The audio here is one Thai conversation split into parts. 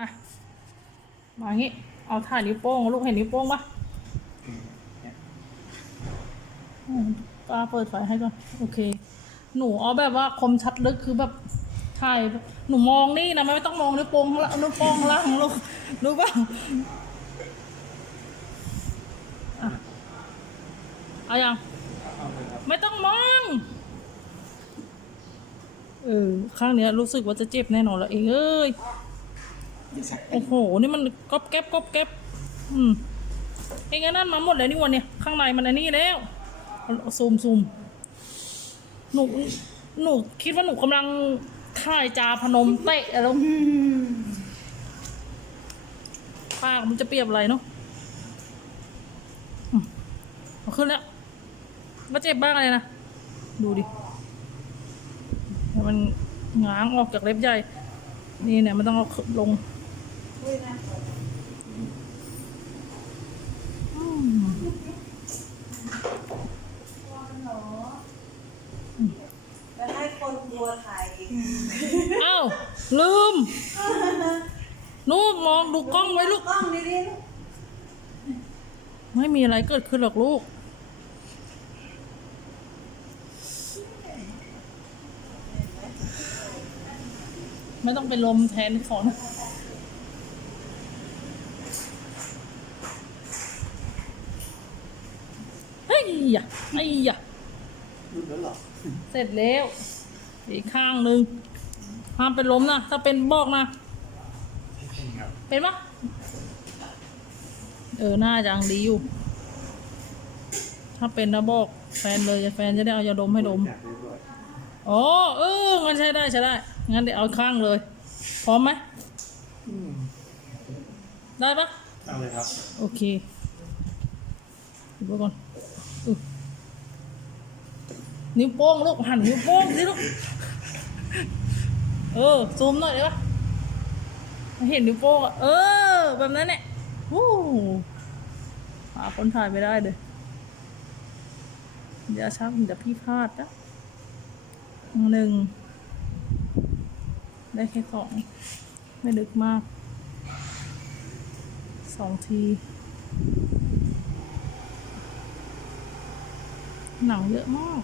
อะมางี้ เอาถ่ายนิ้วโป้ง ลูกเห็นนิ้วโป้งปะอืมป้าเปิดไฟให้ก่อน โอเค หนูเอาแบบว่าคมชัดลึกคือแบบถ่ายหนูมองนี่นะไม่ต้องมองนิ้วโป้งข้างล่างนิ้วโป้งข้างล่างลูกรู้ป่ะอะเอายังไม่ต้องมองเออข้างเนี้ยรู้สึกว่าจะเจ็บแน่นอนแล้วเองเอ้ย โอ้โห นี่มันก๊อบแก๊บก๊อบแก๊บอืมเองนนั้นมาหมดเลยนี่วันเนี่ยข้างในมันอันนี้แล้วซูมซูมหนูหนูคิดว่าหนูกำลังถ่ายจาพนมเตะแล้วป้ามันจะเปรียบอะไรเนาะเอาขึ้นแล้วว่าเจ็บบ้างอะไรนะ ดูดิ มันง้างออกจากเล็บใหญ่ นี่เนี่ยมันต้องเอาลง แล้วให้คนบัวถ่ายอ้าวลืมนูนมองดูกล้องไว้ลูก กล้องดีๆไม่มีอะไรเกิดขึ้นหรอกลูก ไม่ต้องเป็นลมแทนขอนะเฮ้ ยยะไอ้ยะรุ่นแล้วเหรอเสร็จแล้ว อีกข้างหนึ่งห้ามเป็นลมนะ ถ้าเป็นบอกนะครับเป็นปะเออน่าจะยังดีอยู่ ถ้าเป็นนะบอก แฟนเลยแฟนจะได้เอายาดมให้ดมอยากเรียบร้อยอ๋อเอองั้นใช้ได้ใช้ได้ งั้นเดี๋ยวเอาข้างเลย พร้อมไหมได้ปะเอาเลยครับ โอเคดูก่อนอุ๊ย นิ้วโป้งลูกหันนิ้วโป้งสิลูก เออ ซูมหน่อยได้ปะเห็นนิ้วโป้งอะเออ แบบนั้นเนี่ยวู้หาคนถ่ายไม่ได้เลยเดี๋ยวชักเดี๋ยวพี่พลาดนะหนึ่ง ได้แค่สองไม่ลึกมากสองที หนังเยอะมาก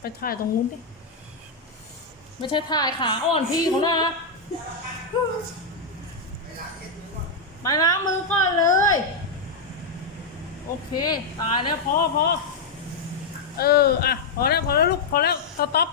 ไปถ่ายตรงนู้นดิ ไม่ใช่ถ่ายขาอ่อนพี่เขานะไปล้างมือก่อนเลย โอเค ตายแล้วพอพอเออ อะ พอแล้ว พอแล้วลูก พอแล้ว สต็อป